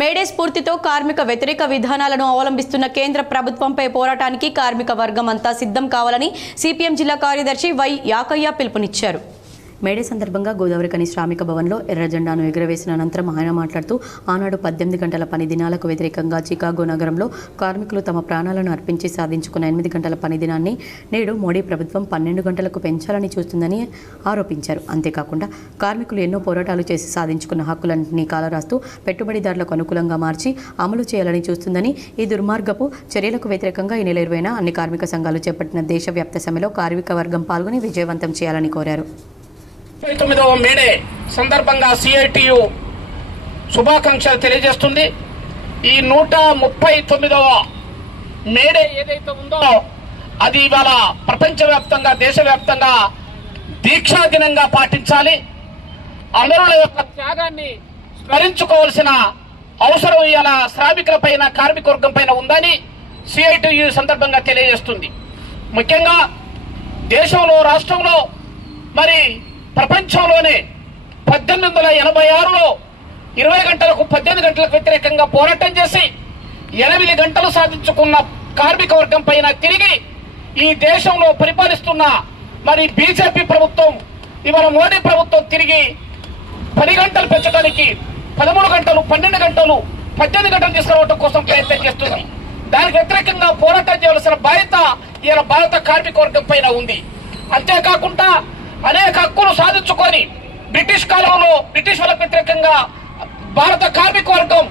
May Day స్ఫూర్తితో కార్మిక వ్యతిరేక విధానాలను అవలంబిస్తున్న కేంద్ర ప్రభుత్వంపై పోరాటానికి కార్మిక వర్గం అంతా సిద్ధం కావాలని సిపిఎం జిల్లా కార్యదర్శి వై యాకయ్య పిలుపునిచ్చారు. మేడే సందర్భంగా గోదావరిఖని శ్రామిక భవన్లో ఎర్ర జెండాను ఎగురవేసిన అనంతరం ఆయన మాట్లాడుతూ ఆనాడు 18 గంటల పని దినాలకు వ్యతిరేకంగా చికాగో నగరంలో కార్మికులు తమ ప్రాణాలను అర్పించి సాధించుకున్న 8 గంటల పని దినాన్ని నేడు మోడీ ప్రభుత్వం 12 గంటలకు పెంచాలని చూస్తుందని ఆరోపించారు. అంతేకాకుండా కార్మికులు ఎన్నో పోరాటాలు చేసి సాధించుకున్న హక్కులన్నింటినీ కాలరాస్తూ పెట్టుబడిదారులకు అనుకూలంగా మార్చి అమలు చేయాలని చూస్తుందని, ఈ దుర్మార్గపు చర్యలకు వ్యతిరేకంగా ఈ నెల 20న అన్ని కార్మిక సంఘాలు చేపట్టిన దేశవ్యాప్త సమ్మెలో కార్మిక వర్గం పాల్గొని విజయవంతం చేయాలని కోరారు. 29వ మేడే సందర్భంగా సిఐటియు శుభాకాంక్షలు తెలియజేస్తుంది. ఈ 139వ మేడే ఏదైతే ఉందో అది ఇవాళ ప్రపంచవ్యాప్తంగా దేశవ్యాప్తంగా దీక్షా దినంగా పాటించాలి. అమరుల యొక్క త్యాగాన్ని స్మరించుకోవాల్సిన అవసరం ఇవాళ శ్రామికుల పైన కార్మిక వర్గం పైన ఉందని సిఐటియు సందర్భంగా తెలియజేస్తుంది. ముఖ్యంగా దేశంలో రాష్ట్రంలో మరి ప్రపంచంలోనే 1886లో 20 గంటలకు 18 గంటలకు వ్యతిరేకంగా పోరాటం చేసి 8 గంటలు సాధించుకున్న కార్మిక వర్గం పైన తిరిగి ఈ దేశంలో పరిపాలిస్తున్న మరి బీజేపీ ప్రభుత్వం ఇవాళ మోడీ ప్రభుత్వం తిరిగి 10 గంటలు పెంచడానికి 13 గంటలు 12 గంటలు 18 గంటలు తీసుకురావడం కోసం ప్రయత్నం చేస్తుంది. దానికి వ్యతిరేకంగా పోరాటం చేయవలసిన బాధ్యత ఇలా భారత కార్మిక వర్గం పైన ఉంది. అంతేకాకుండా అనేక హక్కులు సాధించుకొని బ్రిటిష్ కాలంలో బ్రిటిష్ వాళ్ళకు వ్యతిరేకంగా భారత కార్మిక వర్గం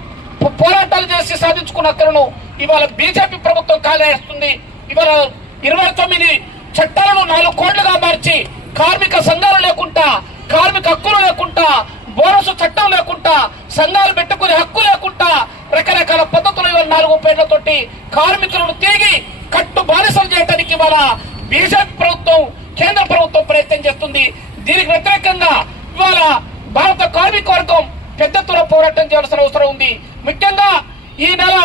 పోరాటాలు చేసి సాధించుకున్న హక్కులను ఇవాళ బీజేపీ ప్రభుత్వం కాలేస్తుంది. ఇవాళ 29 చట్టాలను 4 కోట్లుగా మార్చి కార్మిక సంఘాలు లేకుండా, కార్మిక హక్కులు లేకుండా, బోనస్ చట్టం లేకుండా, సంఘాలు పెట్టుకునే హక్కు లేకుండా రకరకాల పద్ధతులు ఇవాళ 4 పేర్లతోటి కార్మికులను తిరిగి కట్టు బానిసలు చేయడానికి ఇవాళ బీజేపీ ప్రభుత్వం కేంద్ర ప్రభుత్వం ప్రయత్నం చేస్తుంది. దీనికి వ్యతిరేకంగా ఇవాళ భారత కార్మిక వర్గం పెద్ద ఎత్తున పోరాటం చేయాల్సిన అవసరం ఉంది. ముఖ్యంగా ఈ నెల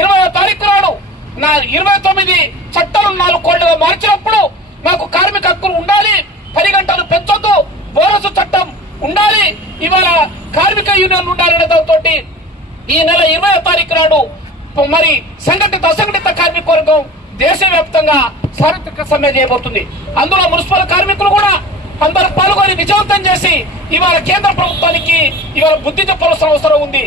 20వ తారీఖు నాడు 29 చట్టాలను 4 కోట్లుగా మార్చినప్పుడు మాకు కార్మిక హక్కులు ఉండాలి, 10 గంటలు పెంచొద్దు, బోనస్ చట్టం ఉండాలి, ఇవాళ కార్మిక యూనియన్లు ఉండాలనే దాంతో ఈ నెల 20వ తారీఖు నాడు మరి సంఘటిత అసంఘటిత కార్మిక వర్గం దేశవ్యాప్తంగా సార్వత్రిక సమ్మె చేయబోతుంది. అందులో మున్సిపల్ కార్మికులు కూడా అందరూ పాల్గొని విజయవంతం చేసి ఇవాళ కేంద్ర ప్రభుత్వానికి ఇవాళ బుద్ధి చెప్పాల్సిన అవసరం ఉంది.